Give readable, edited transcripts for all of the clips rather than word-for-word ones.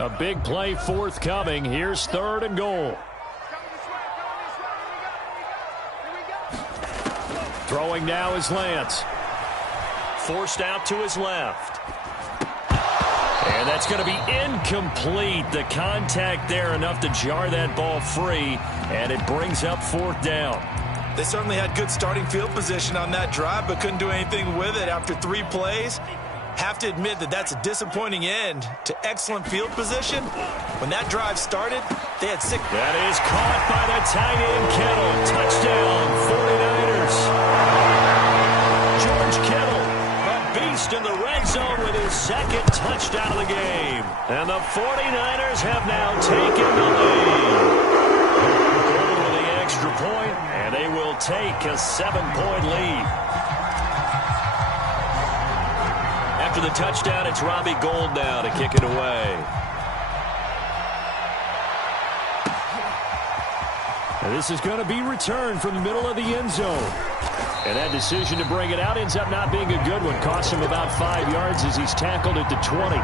A big play forthcoming. Here's 3rd and goal. Throwing now is Lance. Forced out to his left. And that's going to be incomplete. The contact there enough to jar that ball free, and it brings up 4th down. They certainly had good starting field position on that drive, but couldn't do anything with it after 3 plays. Have to admit that that's a disappointing end to excellent field position. When that drive started, they had 6. That is caught by the tight end Kittle. Touchdown, 49ers. George Kittle, a beast in the red zone with his 2nd touchdown of the game. And the 49ers have now taken the lead. Over the extra point, and they will take a 7-point lead. After the touchdown, it's Robbie Gould now to kick it away. And this is going to be returned from the middle of the end zone. And that decision to bring it out ends up not being a good one. Costs him about 5 yards as he's tackled at the 20.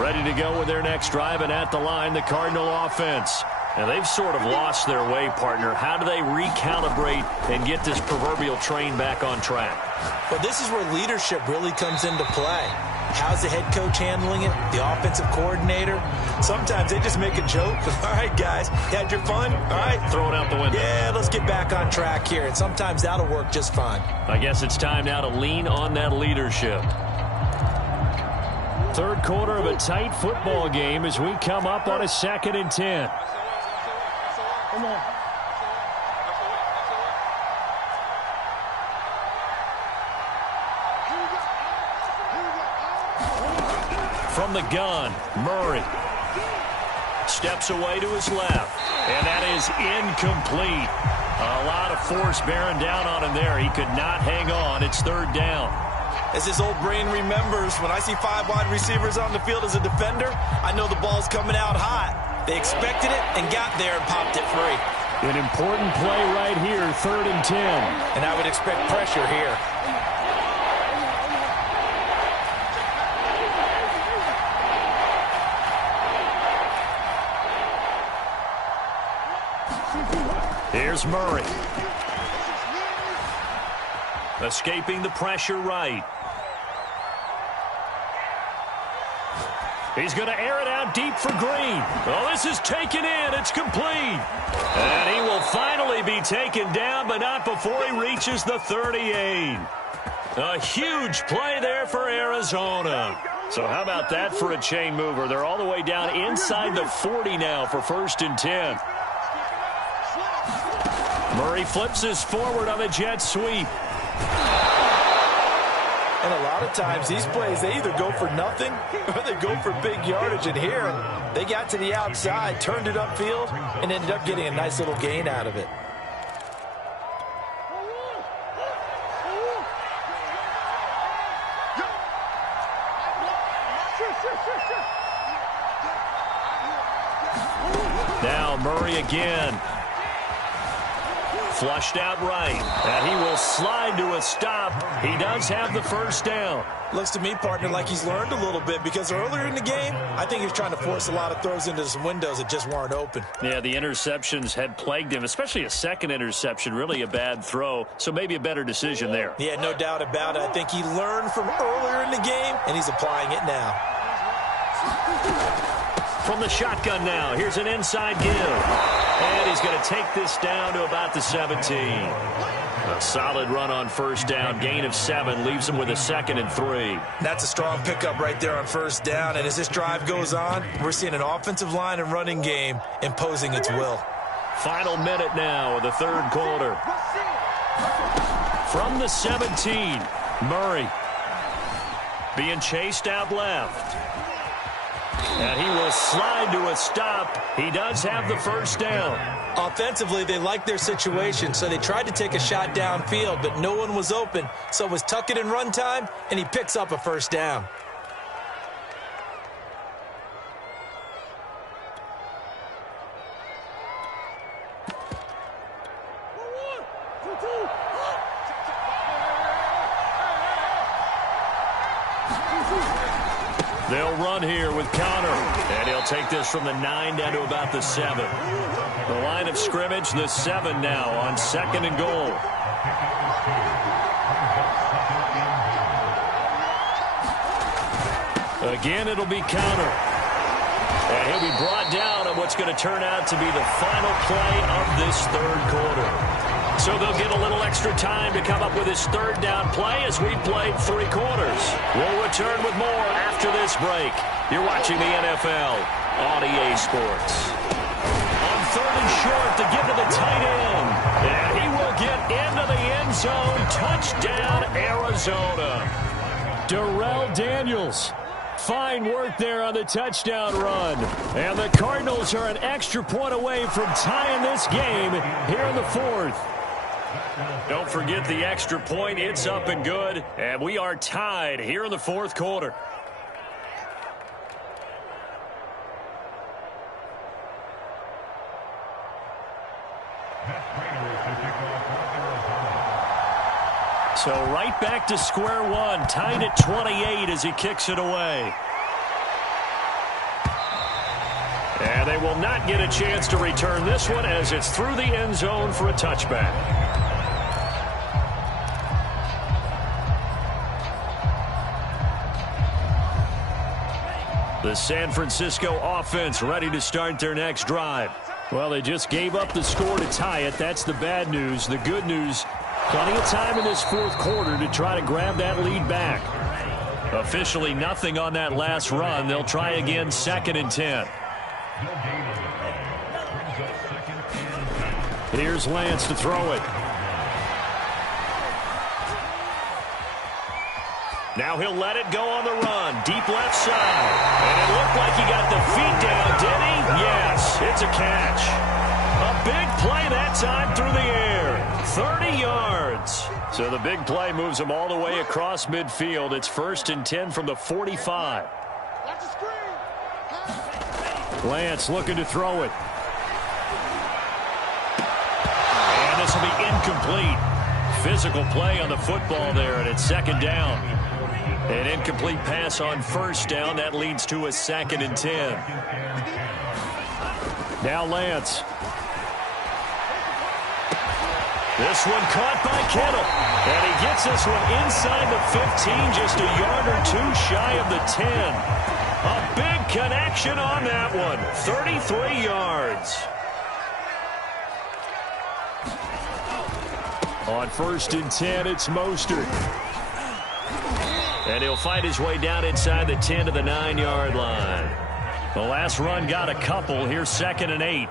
Ready to go with their next drive, and at the line, the Cardinal offense. And they've sort of lost their way, partner. How do they recalibrate and get this proverbial train back on track? Well, this is where leadership really comes into play. How's the head coach handling it? The offensive coordinator? Sometimes they just make a joke. All right, guys, you had your fun? All right. Throw it out the window. Yeah, let's get back on track here. And sometimes that'll work just fine. I guess it's time now to lean on that leadership. 3rd quarter of a tight football game as we come up on a 2nd and 10. Come on. From the gun, Murray steps away to his left, and that is incomplete. A lot of force bearing down on him there. He could not hang on. It's 3rd down. As his old brain remembers, when I see 5 wide receivers on the field as a defender, I know the ball's coming out hot. They expected it and got there and popped it free. An important play right here, 3rd and 10. And I would expect pressure here. Here's Murray. Escaping the pressure right. He's going to air it out deep for Green. Oh, this is taken in. It's complete. And he will finally be taken down, but not before he reaches the 38. A huge play there for Arizona. So how about that for a chain mover? They're all the way down inside the 40 now for 1st and 10. Murray flips his forward on a jet sweep. And a lot of times these plays, they either go for nothing or they go for big yardage. And here, they got to the outside, turned it upfield, and ended up getting a nice little gain out of it. Now Murray again. Flushed out right, and he will slide to a stop. He does have the 1st down. Looks to me, partner, like he's learned a little bit, because earlier in the game, I think he was trying to force a lot of throws into some windows that just weren't open. Yeah, the interceptions had plagued him, especially a 2nd interception, really a bad throw, so maybe a better decision there. Yeah, no doubt about it. I think he learned from earlier in the game, and he's applying it now. From the shotgun now, here's an inside give. And he's going to take this down to about the 17. A solid run on 1st down. Gain of 7 leaves him with a 2nd and 3. That's a strong pickup right there on 1st down. And as this drive goes on, we're seeing an offensive line and running game imposing its will. Final minute now of the 3rd quarter. From the 17, Murray being chased out left. And he will slide to a stop. He does have the 1st down. Offensively, they liked their situation, so they tried to take a shot downfield, but no one was open. So it was tuck it and run time, and he picks up a 1st down. They'll run here with Connor. And he'll take this from the 9 down to about the 7. The line of scrimmage, the 7 now on 2nd and goal. Again, it'll be Connor. And he'll be brought down on what's going to turn out to be the final play of this 3rd quarter. So they'll get a little extra time to come up with his 3rd down play as we played 3 quarters. We'll return with more after this break. You're watching the NFL on EA Sports. On 3rd and short to give to the tight end. And he will get into the end zone. Touchdown, Arizona. Darrell Daniels. Fine work there on the touchdown run. And the Cardinals are an extra point away from tying this game here in the 4th. Don't forget the extra point. It's up and good. And we are tied here in the 4th quarter. So right back to square one, tied at 28 as he kicks it away. And they will not get a chance to return this one as it's through the end zone for a touchback. The San Francisco offense ready to start their next drive. Well, they just gave up the score to tie it. That's the bad news. The good news, plenty of time in this 4th quarter to try to grab that lead back. Officially nothing on that last run. They'll try again 2nd and 10. Here's Lance to throw it. Now he'll let it go on the run. Deep left side. And it looked like he got the feet down, did he? Yes, it's a catch. A big play that time through the air. 30 yards. So the big play moves him all the way across midfield. It's 1st and 10 from the 45. Lance looking to throw it. And this will be incomplete. Physical play on the football there, and it's 2nd down. An incomplete pass on 1st down. That leads to a 2nd and 10. Now Lance. This one caught by Kittle. And he gets this one inside the 15, just a yard or 2 shy of the 10. A big connection on that one. 33 yards. On 1st and 10, it's Mostert. And he'll fight his way down inside the 10 to the 9-yard line. The last run got a couple. Here's 2nd and 8.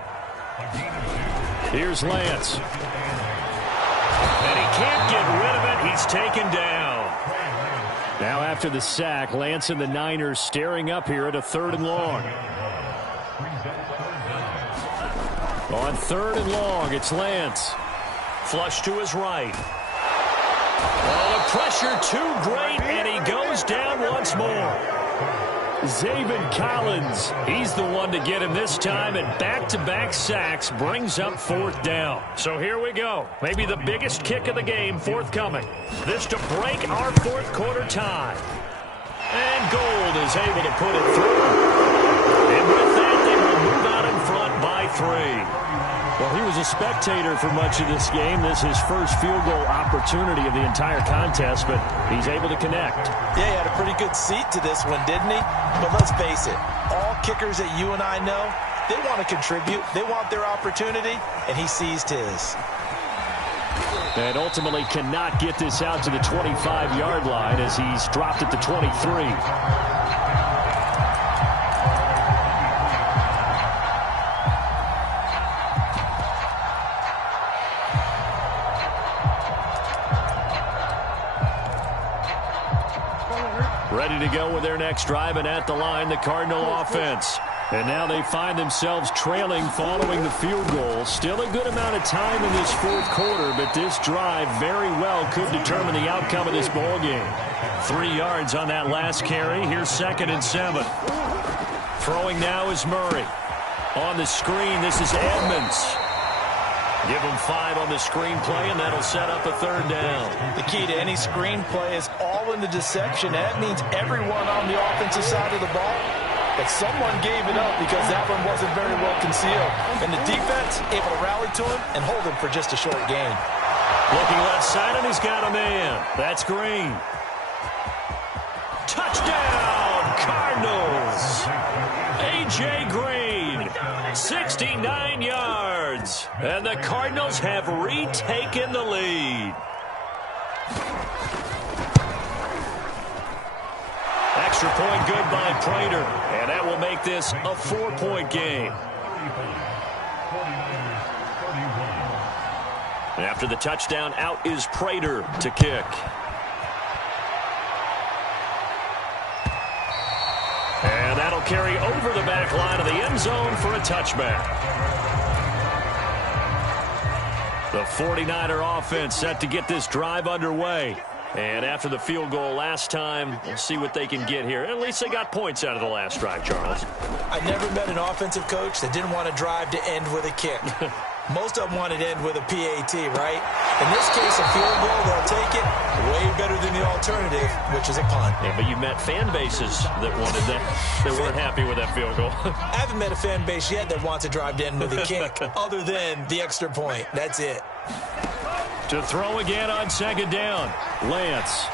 Here's Lance. And he can't get rid of it. He's taken down. Now after the sack, Lance and the Niners staring up here at a 3rd and long. On 3rd and long, it's Lance. Flush to his right. Oh, the pressure too great, and he goes down once more. Zaven Collins, he's the one to get him this time, and back-to-back sacks brings up 4th down. So here we go. Maybe the biggest kick of the game forthcoming. This to break our 4th quarter tie. And Gold is able to put it through. And with that, they will move out in front by 3. Well, he was a spectator for much of this game. This is his first field goal opportunity of the entire contest, but he's able to connect. Yeah, he had a pretty good seat to this one, didn't he? But let's face it, all kickers that you and I know, they want to contribute. They want their opportunity, and he seized his. And ultimately cannot get this out to the 25-yard line as he's dropped at the 23. Ready to go with their next drive, and at the line, the Cardinal offense. And now they find themselves trailing following the field goal. Still a good amount of time in this 4th quarter, but this drive very well could determine the outcome of this ball game. 3 yards on that last carry. Here's 2nd and 7. Throwing now is Murray. On the screen, this is Edmonds. Give him 5 on the screen play, and that'll set up a 3rd down. The key to any screen play is always calling the deception. That means everyone on the offensive side of the ball. But someone gave it up because that one wasn't very well concealed. And the defense able to rally to him and hold him for just a short gain. Looking left side, and he's got a man. That's Green. Touchdown, Cardinals. A.J. Green, 69 yards. And the Cardinals have retaken the lead. Extra point good by Prater, and that will make this a 4-point game. After the touchdown, out is Prater to kick. And that'll carry over the back line of the end zone for a touchback. The 49er offense set to get this drive underway. And after the field goal last time, we'll see what they can get here. At least they got points out of the last drive, Charles. I never met an offensive coach that didn't want a drive to end with a kick. Most of them wanted to end with a PAT, right? In this case, a field goal, they'll take it way better than the alternative, which is a punt. Yeah, but you've met fan bases that wanted that. They weren't happy with that field goal. I haven't met a fan base yet that wants a drive to end with a kick other than the extra point. That's it. To throw again on second down. Lance.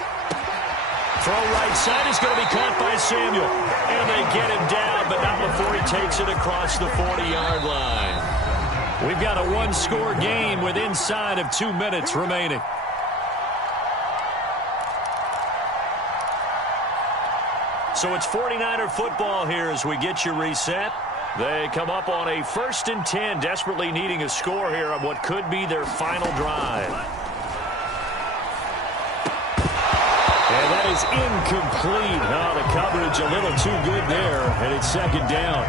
Throw right side is going to be caught by Samuel. And they get him down, but not before he takes it across the 40-yard line. We've got a one-score game with inside of 2 minutes remaining. So it's 49er football here as we get you reset. They come up on a 1st and 10, desperately needing a score here on what could be their final drive. And that is incomplete. Oh, the coverage a little too good there, and it's second down.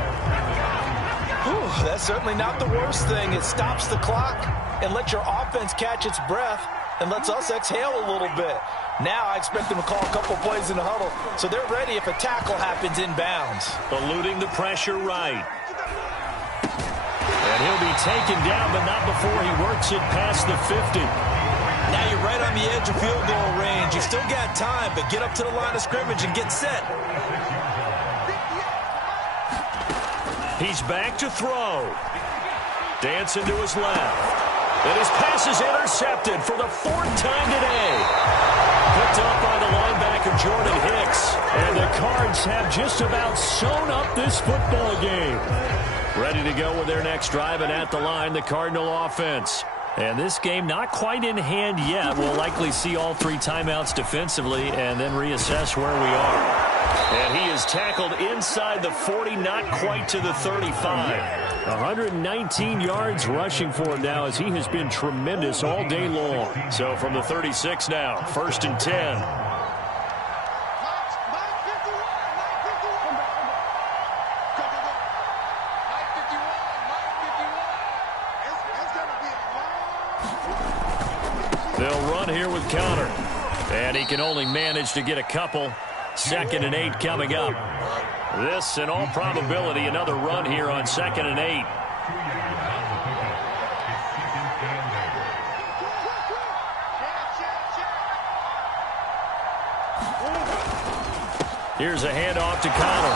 Whew, that's certainly not the worst thing. It stops the clock and lets your offense catch its breath and lets us exhale a little bit. Now I expect them to call a couple plays in the huddle, so they're ready if a tackle happens inbounds. Eluding the pressure right. And he'll be taken down, but not before he works it past the 50. Now you're right on the edge of field goal range. You've still got time, but get up to the line of scrimmage and get set. He's back to throw. Dancing to his left. And his pass is intercepted for the 4th time today. Picked up by the linebacker, Jordan Hicks. And the Cards have just about sewn up this football game. Ready to go with their next drive, and at the line, the Cardinal offense. And this game not quite in hand yet. We'll likely see all 3 timeouts defensively and then reassess where we are. And he is tackled inside the 40, not quite to the 35. 119 yards rushing for him now as he has been tremendous all day long. So from the 36 now, 1st and 10. They'll run here with Counter. And he can only manage to get a couple. 2nd and 8 coming up. This, in all probability, another run here on 2nd and 8. Here's a handoff to Connor.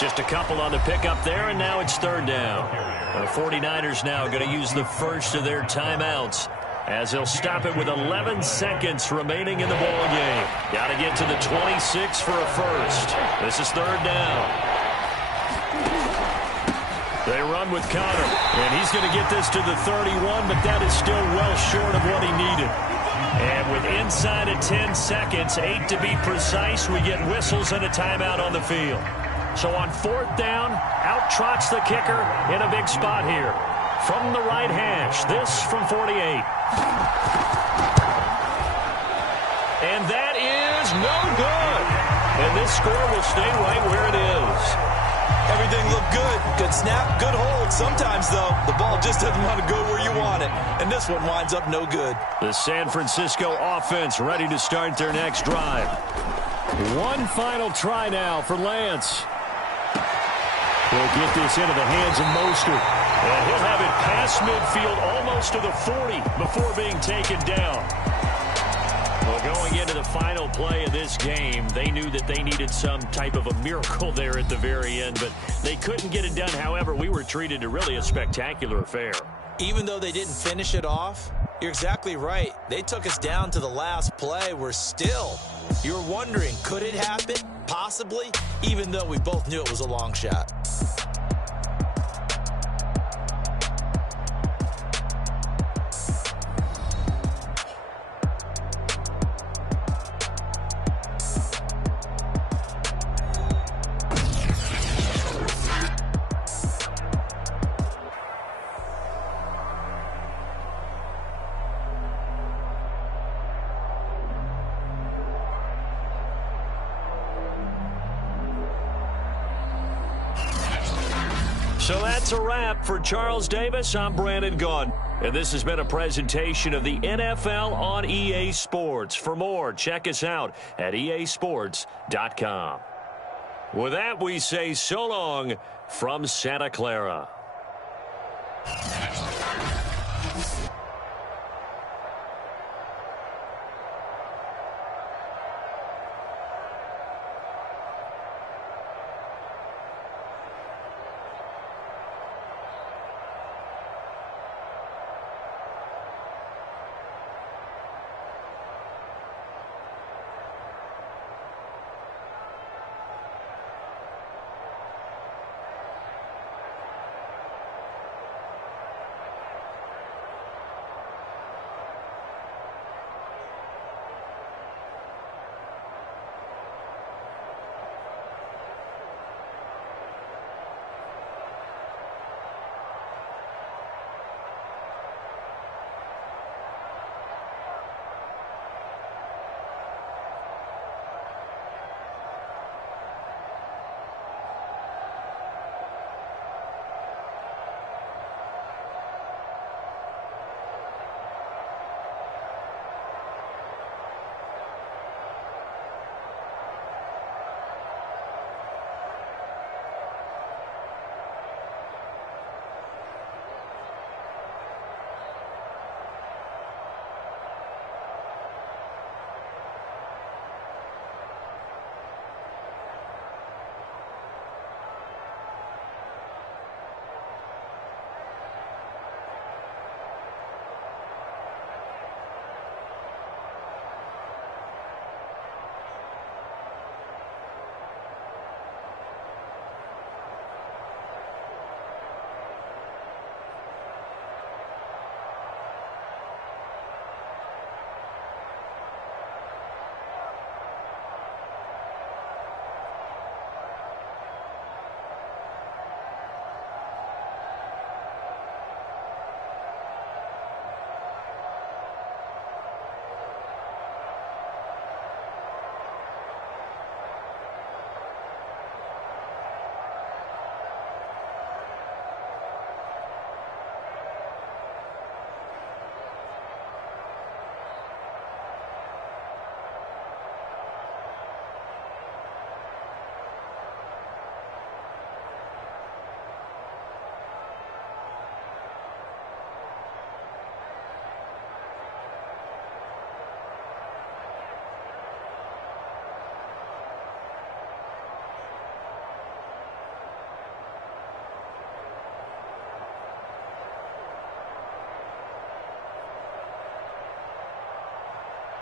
Just a couple on the pickup there, and now it's 3rd down. The 49ers now going to use the first of their timeouts, as they'll stop it with 11 seconds remaining in the ball game. Got to get to the 26 for a first. This is 3rd down. They run with Connor, and he's going to get this to the 31, but that is still well short of what he needed. And with inside of 10 seconds, 8 to be precise, we get whistles and a timeout on the field. So on 4th down, out trots the kicker in a big spot here. From the right hash, this from 48. And that is no good. And this score will stay right where it is. Everything looked good. Good snap, good hold. Sometimes, though, the ball just doesn't want to go where you want it. And this one winds up no good. The San Francisco offense ready to start their next drive. One final try now for Lance. He'll get this into the hands of Mostert. And he'll have it past midfield almost to the 40 before being taken down. Well, going into the final play of this game, they knew that they needed some type of a miracle there at the very end, but they couldn't get it done. However, we were treated to really a spectacular affair. Even though they didn't finish it off, you're exactly right. They took us down to the last play. We're still, you're wondering, could it happen? Possibly, even though we both knew it was a long shot. So that's a wrap for Charles Davis. I'm Brandon Gaudin, and this has been a presentation of the NFL on EA Sports. For more, check us out at easports.com. With that, we say so long from Santa Clara.